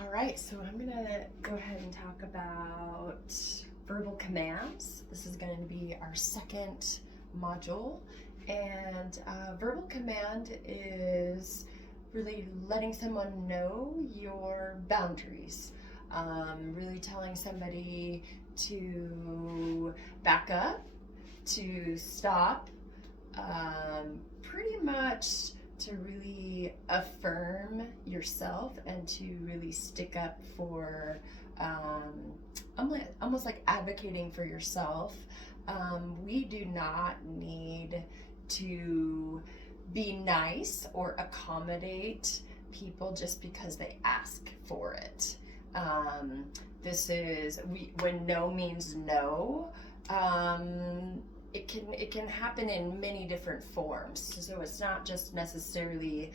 All right, so I'm gonna go ahead and talk about verbal commands. This is going to be our second module, and verbal command is really letting someone know your boundaries. Really telling somebody to back up, to stop, pretty much to really affirm yourself and to really stick up for almost like advocating for yourself. We do not need to be nice or accommodate people just because they ask for it. This is when no means no. It can happen in many different forms. So it's not just necessarily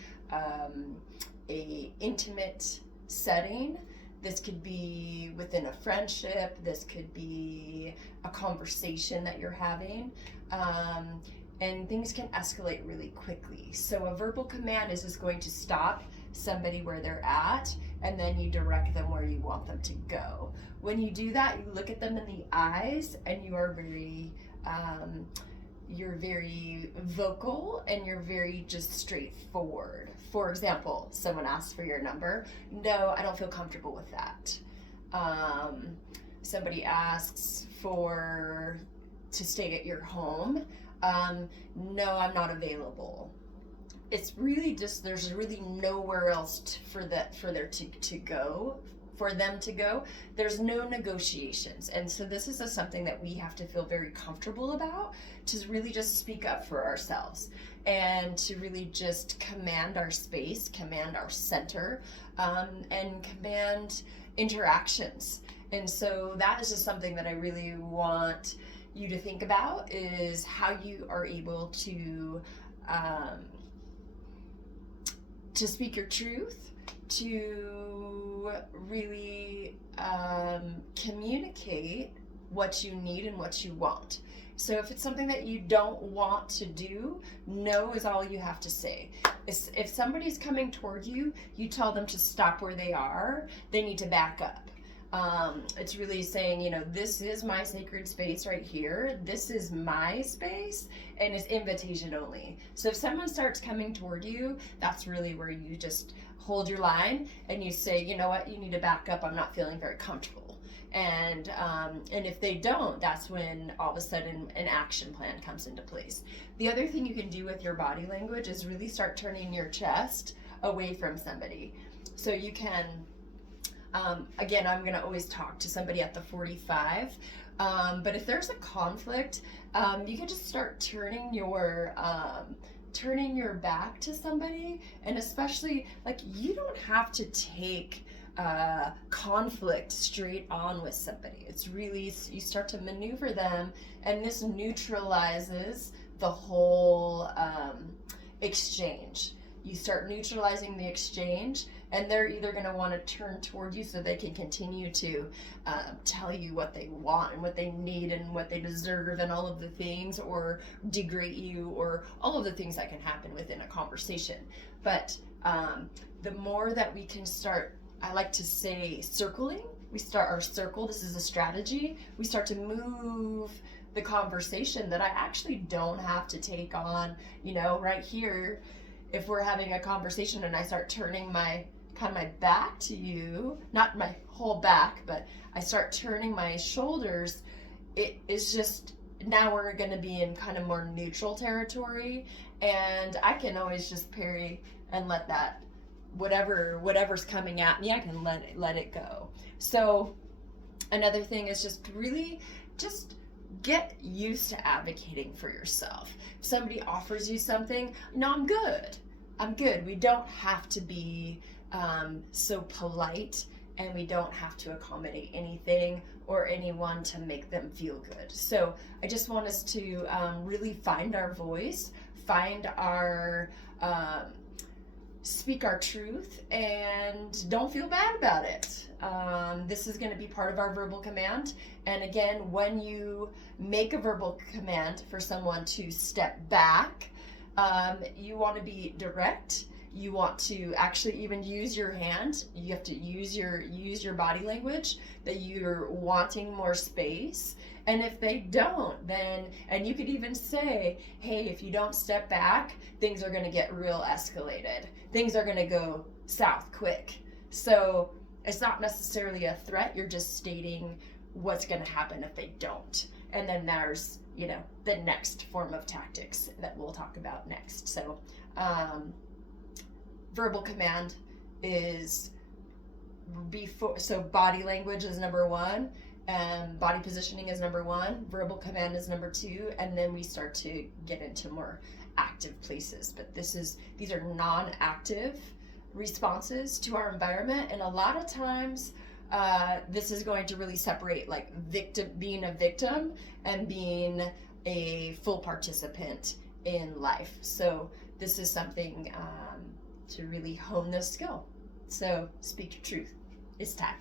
a intimate setting. This could be within a friendship. This could be a conversation that you're having. And things can escalate really quickly. So a verbal command is just going to stop somebody where they're at, and then you direct them where you want them to go. When you do that, you look at them in the eyes, and you are you're very vocal, and you're very just straightforward. For example, someone asks for your number. No, I don't feel comfortable with that. Somebody asks to stay at your home. No, I'm not available. It's really just, there's really nowhere else for them to go. There's no negotiations. And so this is something that we have to feel very comfortable about, to really just speak up for ourselves and to really just command our space, command our center, and command interactions. And so that is just something that I really want you to think about, is how you are able to speak your truth, to really communicate what you need and what you want. So if it's something that you don't want to do, no is all you have to say. If somebody's coming toward you, you tell them to stop where they are. They need to back up. It's really saying, this is my sacred space right here. This is my space, and it's invitation only. So if someone starts coming toward you, that's really where you just hold your line and you say, you know what, you need to back up. I'm not feeling very comfortable. And if they don't, that's when all of a sudden an action plan comes into place. The other thing you can do with your body language is really start turning your chest away from somebody. So you can, again, I'm going to always talk to somebody at the 45, but if there's a conflict, you can just start turning your back to somebody. And especially, like, you don't have to take conflict straight on with somebody. It's really, you start to maneuver them, and this neutralizes the whole exchange. You start neutralizing the exchange, and they're either going to want to turn toward you so they can continue to tell you what they want and what they need and what they deserve and all of the things, or degrade you, or all of the things that can happen within a conversation. But the more that we can start, I like to say, circling. We start our circle. This is a strategy. We start to move the conversation that I actually don't have to take on, right here. If we're having a conversation and I start turning my back to you, not my whole back, but I start turning my shoulders, it is just, now we're going to be in kind of more neutral territory, and I can always just parry and let that, whatever's coming at me, I can let it go. So another thing is just really just get used to advocating for yourself. If somebody offers you something, no, I'm good. We don't have to be so polite, and we don't have to accommodate anything or anyone to make them feel good. So I just want us to really find our voice, find our speak our truth, and don't feel bad about it. This is going to be part of our verbal command. And again, when you make a verbal command for someone to step back, you want to be direct. you want to actually even use your hand. You have to use your body language that you're wanting more space. And if they don't, then, and you could even say, hey, if you don't step back, things are going to get real escalated. Things are going to go south quick. So it's not necessarily a threat. You're just stating what's going to happen if they don't. And then there's, the next form of tactics that we'll talk about next. So, verbal command is before, so body language is number one, and body positioning is number one, verbal command is number two, and then we start to get into more active places. But these are non-active responses to our environment, and a lot of times this is going to really separate like being a victim and being a full participant in life. So this is something to really hone this skill. So speak your truth. It's time.